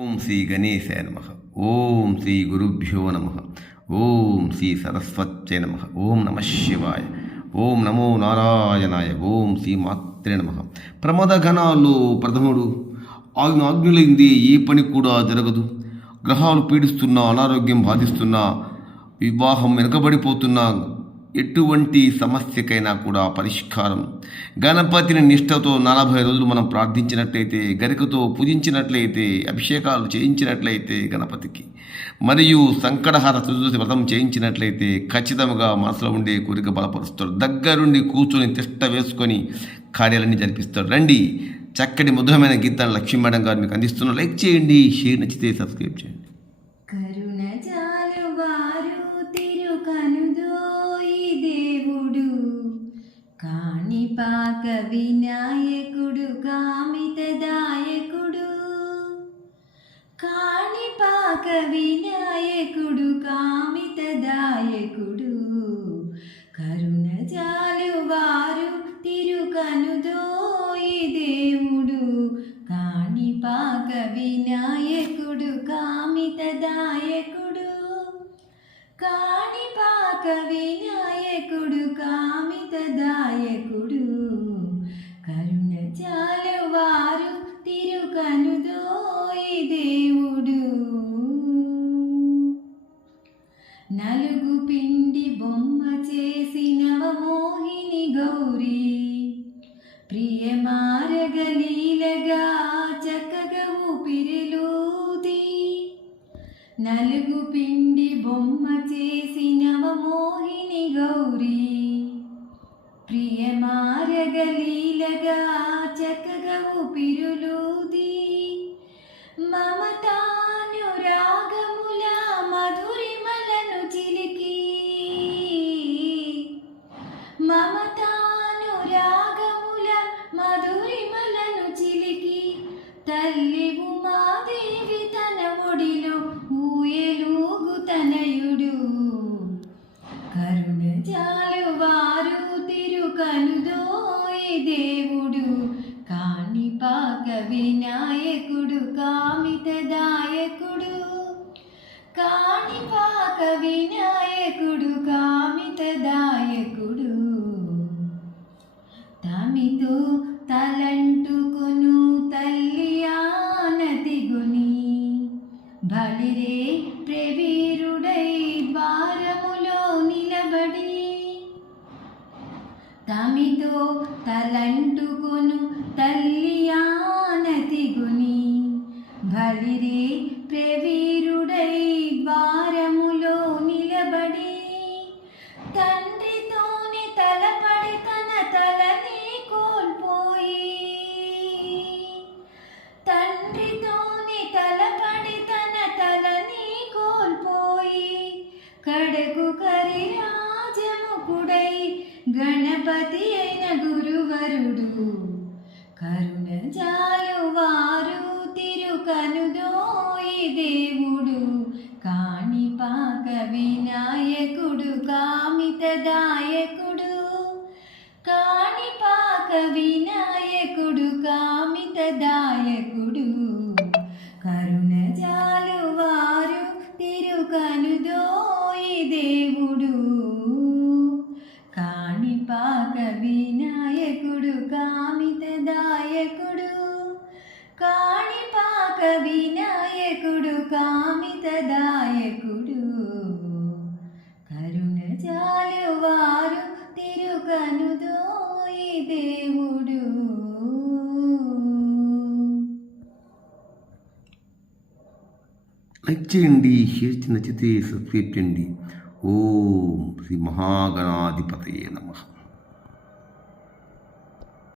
ఓం శ్రీ గణేశాయ నమ. ఓం శ్రీ గురుభ్యో నమ. ఓం శ్రీ సరస్వత్యై నమ. ఓం నమ శివాయ. ఓం నమో నారాయణాయ. ఓం శ్రీ మాత్రే నమ. ప్రమద గణాలు ప్రథముడు ఆజ్ఞ ఆజ్ఞలైంది ఏ పని కూడా జరగదు. గ్రహాలు పీడిస్తున్నా అనారోగ్యం బాధిస్తున్నా వివాహం వెనుకబడిపోతున్నా ఎటువంటి సమస్యకైనా కూడా పరిష్కారం. గణపతిని నిష్ఠతో నలభై రోజులు మనం ప్రార్థించినట్లయితే గరికతో పూజించినట్లయితే అభిషేకాలు చేయించినట్లయితే గణపతికి. మరియు సంకటహార చతుర్దశి వ్రతం చేయించినట్లయితే ఖచ్చితంగా మనసులో ఉండే కోరిక బలపరుస్తాడు. దగ్గరుండి కూర్చొని తిష్ట వేసుకొని కార్యాలన్నీ జరిపిస్తాడు. రండి చక్కటి మధురమైన గీతాన్ని లక్ష్మీ మేడం గారు మీకు అందిస్తున్న లైక్ చేయండి షేర్ నచ్చితే సబ్స్క్రైబ్ చేయండి. పాక వినాయకుడు కామితదాయకుడు కాణిపాక వినాయకుడు కామితదాయకుడు కరుణ జాలు వారు తిరుకనుదోయి దేవుడు. కాణిపాక వినాయకుడు కామితదాయకుడు కాణిపాక వినాయకుడు కామితదాయకుడు నలుగు పిండి బొమ్మ చేసి నవమోహిని గౌరీ. ప్రియమారగలీలగా చక్కగా ఊపిరిలూది నలుగు పిండి బొమ్మ చేసి నవమోహిని గౌరీ. ప్రియమారగలీలగా చక్కగా ఊపిరులూది మమతా కరుణ జాలు వారు తిరు కనుదోయి దేవుడు కాణిపాక వినాయకుడు బలిరే ప్రవీరుడై ద్వారములో నిలబడి తమితో తలంటుకొను తల్లి ఆనతిగుని బలిరే ప్రవీరుడై ద్వారములో కడకు కరి రాజముకుడై గణపతి అయిన గురువరుడు. కరుణ జాలు వారు తిరుకనుదోయి దేవుడు. కాణిపాక వినాయకుడు కామితదాయకుడు కాణిపాక వినాయకుడు కామితదాయకుడు కామితదాయకుడు కాణిపాక వినాయకుడు కామితదాయకుడు కరుణ జాలు వారు తిరుకనుదోయి దేవుడు లైక్ చేయండి షేర్ నచ్చితే సబ్స్క్రైబ్ చేయండి ఓం శ్రీ మహాగణాధిపతయే నమః